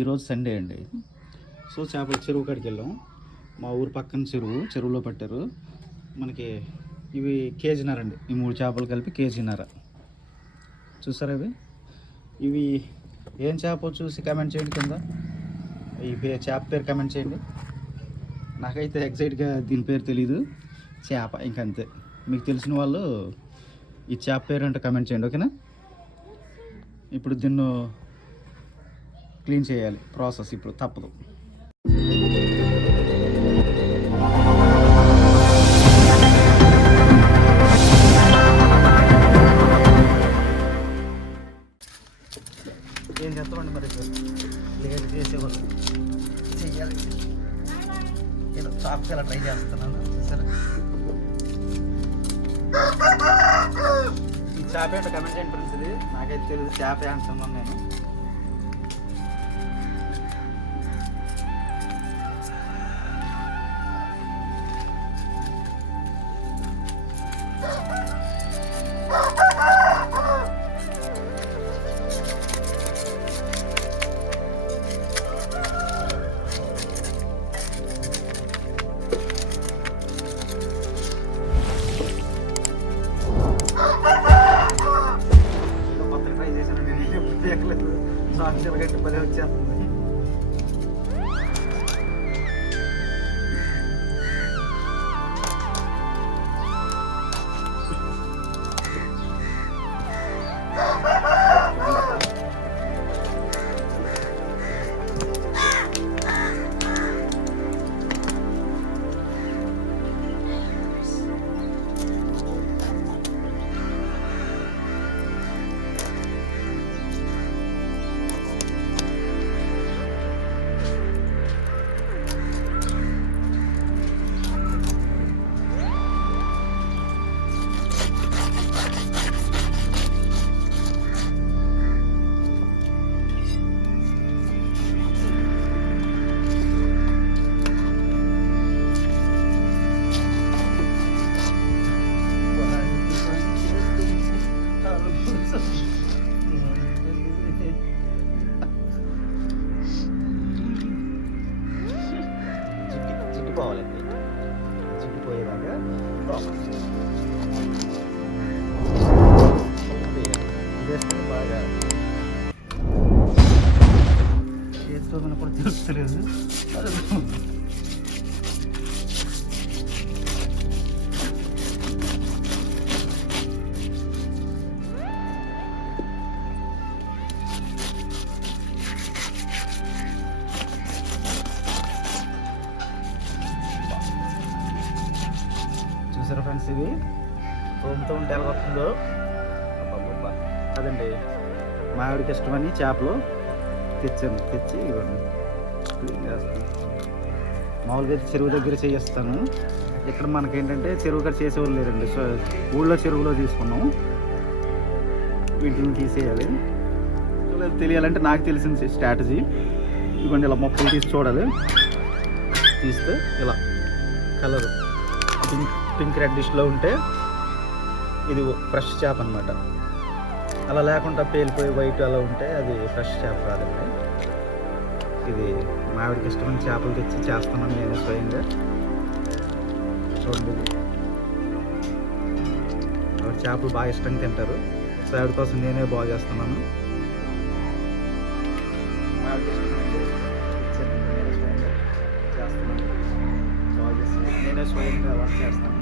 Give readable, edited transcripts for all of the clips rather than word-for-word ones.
ఈరోజు సండే అండి. సో చేపల చెరువు కాడికి వెళ్ళాం. మా ఊరు పక్కన చెరువులో పట్టారు. మనకి ఇవి కేజీన్నర అండి. ఈ 3 చేపలు కలిపి కేజీన్నర. చూసారా ఇవి ఏం చేప చూసి కమెంట్ చేయండి కింద. ఈ చేప పేరు కమెంట్ చేయండి. నాకైతే ఎగ్జాక్ట్గా దీని పేరు తెలీదు. చేప ఇంకంతే. మీకు తెలిసిన వాళ్ళు ఈ చేప పేరు అంటే కమెంట్ చేయండి, ఓకేనా? ఇప్పుడు దీన్ని క్లీన్ చేయాలి. ప్రాసెస్ ఇప్పుడు తప్పదు. ఏం చేస్తామండి మరి క్లియర్ చేసేవాళ్ళు చెయ్యాలి. నేను చాప్స్ ఎలా ట్రై చేస్తున్నాను. సరే ఈ చేప ఏంటో కమెంట్ చేయండి ఫ్రెండ్స్. ఇది నాకైతే తెలియదు చేప అంటున్నాను నేను. సాక్షులుగా పదే వచ్చేస్తుంది. జిడ్డుకోవాలండి. జిడ్డుపోయేలాగా వేస్తే బాగా వేసుకోమని కూడా తెలుస్తలేదు. చూసారా ఫ్రెండ్స్, ఇది తోముతూ ఉంటే ఎలా వస్తుందో. అదండి మా ఆవిడకి ఇష్టమని చేపలు తెచ్చి ఇవ్వండి క్లీన్ చేస్తాను. మామూలుగా అయితే చెరువు దగ్గర చేయిస్తాను. ఇక్కడ మనకేంటంటే చెరువు దగ్గర చేసేవాళ్ళు లేరండి. సో ఊళ్ళో చెరువులో తీసుకున్నాం. వీటిని తీసేయాలి. తెలియాలంటే నాకు తెలిసిన స్ట్రాటజీ ఇవ్వండి. ఇలా మొక్కలు తీసి చూడాలి. తీస్తే ఇలా కలరు పింక్ రెడ్డిష్లో ఉంటే ఇది ఫ్రెష్ చేప అనమాట. అలా లేకుండా పేలిపోయి వైట్ అలా ఉంటే అది ఫ్రెష్ చేప కాదండి. ఇది మావిడికి ఇష్టమైన చేపలు తెచ్చి చేస్తున్నాను నేను స్వయంగా. చూడండి, చేపలు బాగా ఇష్టంగా తింటారు. సో ఆవిడ కోసం నేనే బాగా చేస్తున్నాను. మావిడికి చేస్తున్నాను బాగా చేసి నేనే స్వయంగా వర్క్ చేస్తాను.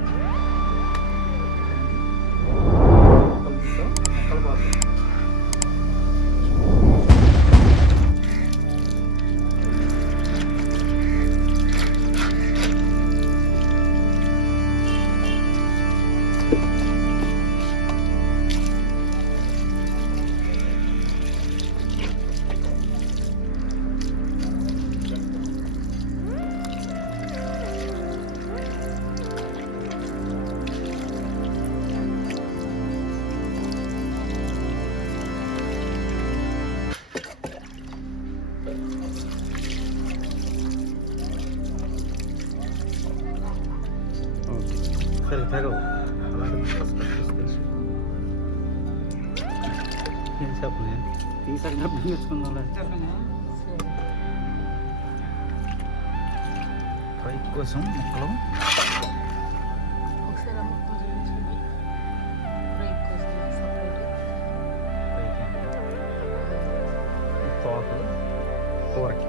సరే తగవు అలాగే ఏం చెప్పలేదు. ఈసారి డబ్బులు తీసుకుందాం. కోసం ముక్కలు తోకలు కూరకి,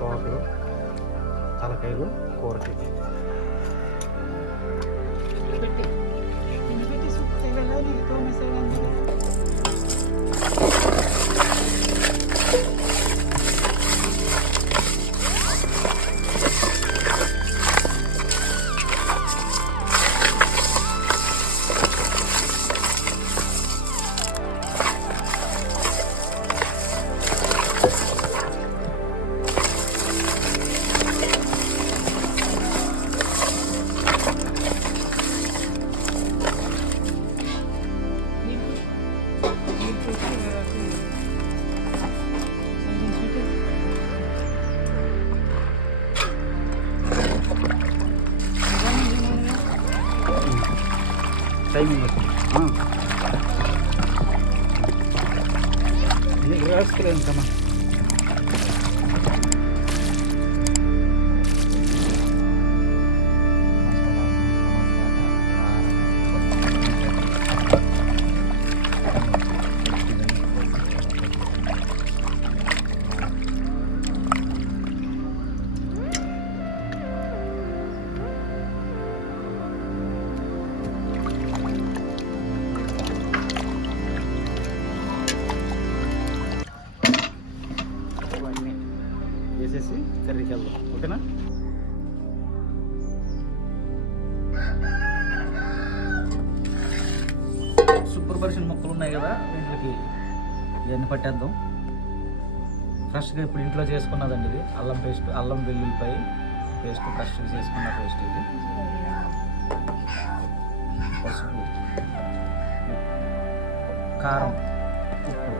తోకలు తలకాయలు కూరకి. టైమింగ్ రాసుకోలేదు కమ్మా. వేసేసి కర్రీకి వెళ్దాం. ఓకేనా? శుభ్రపరిచిన ముక్కలు ఉన్నాయి కదా, వీటికి ఇవన్నీ పట్టేద్దాం. ఫ్రెష్గా ఇప్పుడు ఇంట్లో చేసుకున్నదండి ఇది. అల్లం పేస్ట్, అల్లం వెల్లుల్లిపాయ పేస్ట్, ఫ్రెష్గా చేసుకున్న పేస్ట్ ఇది. పసుపు, కారం, ఉప్పు,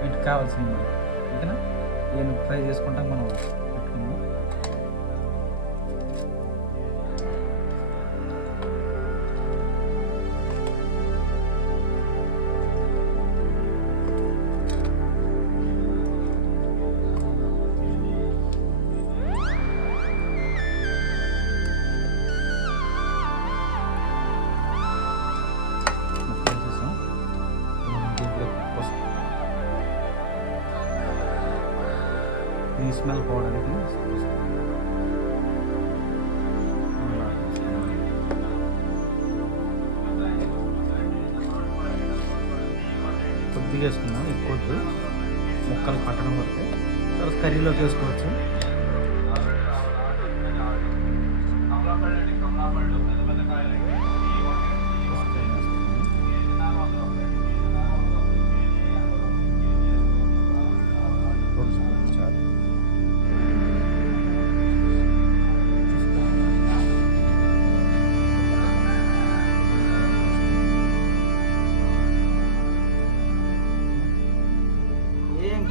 వీటికి కావాల్సింది. ఓకేనా? ఇవన్నీ ఫ్రై చేసుకుంటాం మనం పెట్టుకుందాం. ఈ స్మెల్ పోవడానికి కొద్దిగా వేసుకున్నాం, ఎక్కువ ముక్కలు పట్టడం వరకు. తర్వాత కర్రీలోకి వేసుకోవచ్చు.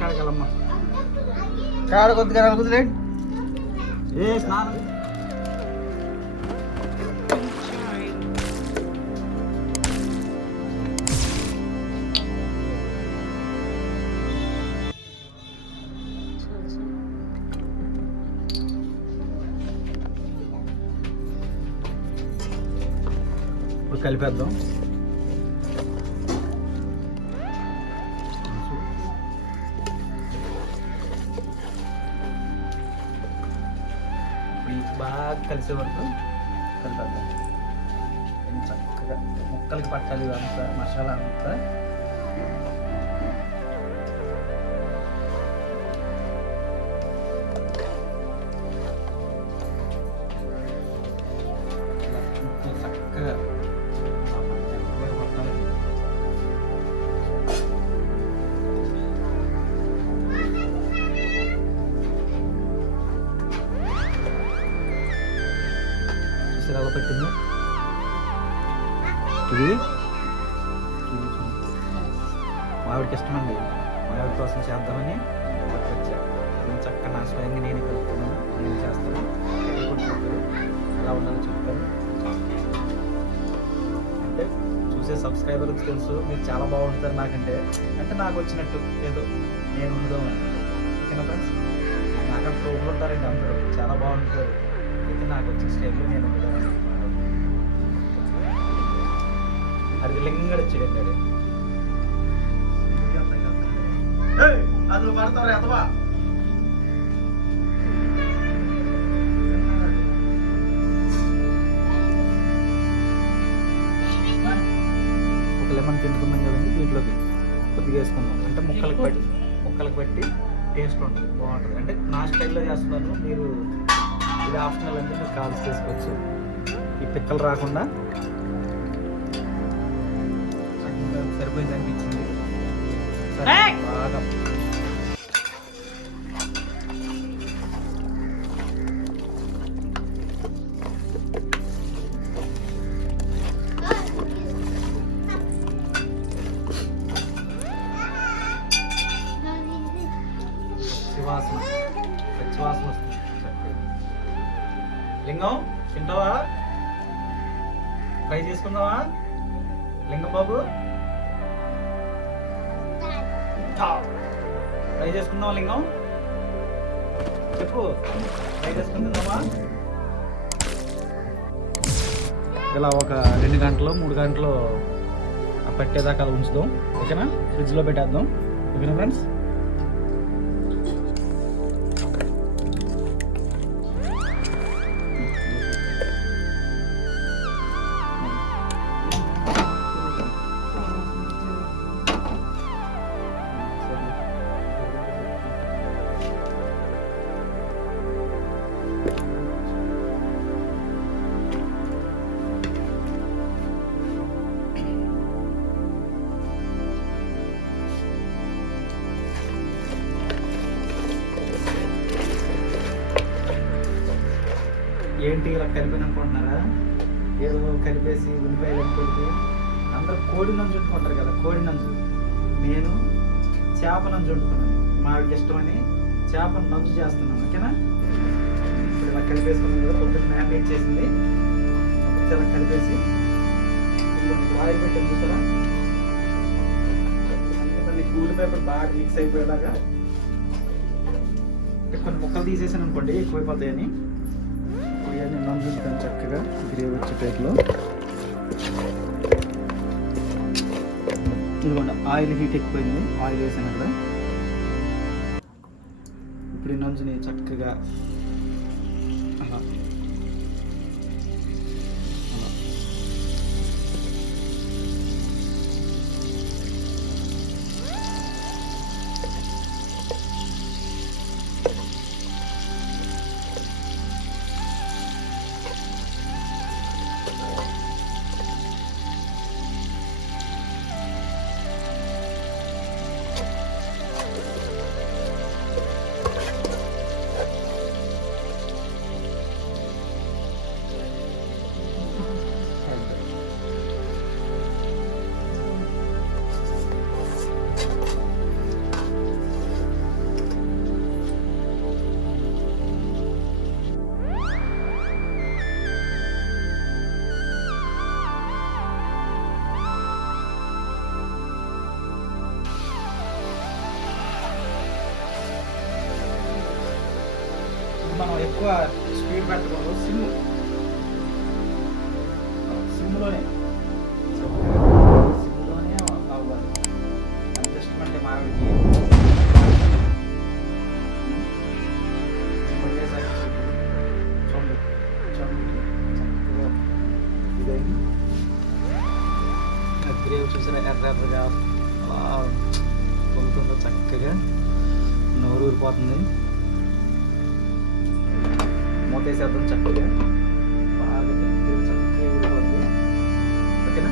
కాడగలమ్మా, కాడ కొద్దిగా నలుగుతుంది. ఏ స్నానం ఇప్పుడు కలిపేద్దాం. బాగా కలిసే వరకు కలిపేద్దాం. చక్కగా ముక్కలకి పట్టాలి అంతా, మసాలా అంతా. చక్కగా ఎలా పెట్టింది ఇది. మావిడికి ఇష్టమండి, మావిడి కోసం చేద్దామని పట్టుకొచ్చా. చక్కగా నా స్వయంగా నేను కలుపుతున్నాను, నేను చేస్తాను. ఎలా ఉండాలో చెప్తాను. అంటే చూసే సబ్స్క్రైబర్కి తెలుసు మీరు చాలా బాగుంటారు నాకంటే, అంటే నాకు వచ్చినట్టు ఏదో నేను ఉండదాం. ఓకేనా ఫ్రెండ్స్? నాకంటే తోపులు ఉంటారండి అందరూ, చాలా బాగుంటారు. అయితే నాకు వచ్చిన స్టైల్లో నేను అది లింగం వచ్చాడండి అది అందులో పడతారు ఎంతవా ఒక లెమన్ పిండుకున్నాం కదండి దీంట్లోకి కొద్దిగా వేసుకుందాం అంటే ముక్కలకు బట్టి టేస్ట్ ఉంటుంది బాగుంటుంది అంటే నా స్టైల్లో చేస్తున్నాను మీరు ఇది ఆప్షనల్ అంటే మీరు కాల్స్ చేసుకోవచ్చు ఈ పిక్కలు రాకుండా సరిపోయింది అనిపించింది బాగా పచ్చివాసన వస్తుంది లింగం తింటావా ఫ్రై చేసుకుందావా లింగం బాబు ఫ్రై చేసుకుందామా లింగం చెప్పు ఫ్రై చేసుకుందామా ఇలా ఒక 2 గంటలు 3 గంటలు పట్టేదాకా ఉంచుదాం ఓకేనా ఫ్రిడ్జ్లో పెట్టేద్దాం ఓకేనా ఫ్రెండ్స్ ఏంటి ఇలా కలిపిన అనుకుంటున్నారా ఏదో కలిపేసి ఉల్లిపాయలు అనుకుంటే అందరూ కోడి నంజు వండుకుంటారు కదా కోడి నంజు నేను చేప నంజు వండుకున్నాను మాకు ఇష్టమని చేప నంజు చేస్తున్నాను ఓకేనా ఇప్పుడు ఇలా కలిపేసుకున్నాను కదా పొద్దున్న మ్యారినేట్ చేసింది ఇలా కలిపేసి ఆయిల్ పెట్టాను చూసారా ఉల్లిపాయ బాగా మిక్స్ అయిపోయేలాగా కొన్ని ముక్కలు తీసేసాను అనుకోండి ఎక్కువైపోతాయని ఇవన్నీ నంజుతాను చక్కగా గ్రేవీ వచ్చే టైప్లో ఇదిగోండి ఆయిల్ హీట్ ఎక్కువైంది ఆయిల్ వేసాను అక్కడ ఇప్పుడు ఈ నంజుని చక్కగా అలా మనం ఎక్కువ స్పీడ్ పెట్టకూడదు సిమ్లోనే అవ్వాలి అడ్జస్ట్మెంట్ మావిడికి చూడండి చక్కగా ఇదైంది గ్రేవ్ చూసిన ఎర్రగా అలా పొందుతుందో చక్కగా నోరు ఊరిపోతుంది మూతేసేద్దాం చక్కగా బాగా చక్కగా ఊరిపోతుంది ఓకేనా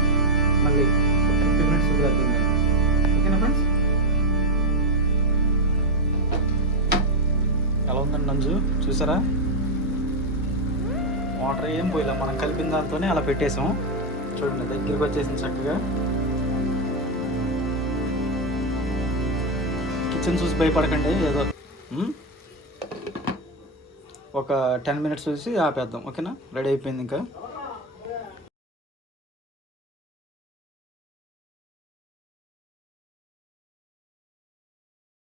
మళ్ళీ 15 minutes వదిలేద్దాం ఓకేనా ఫ్రెండ్స్ ఎలా ఉందండి నంజు చూసారా వాటర్ ఏం పోయిలా మనం కలిపిన దాంతోనే అలా పెట్టేసాం చూడండి దగ్గరికి వచ్చేసింది చక్కగా కిచెన్ చూసి భయపడకండి ఏదో ఒక 10 minutes చూసి ఆపేద్దాం ఓకేనా రెడీ అయిపోయింది ఇంకా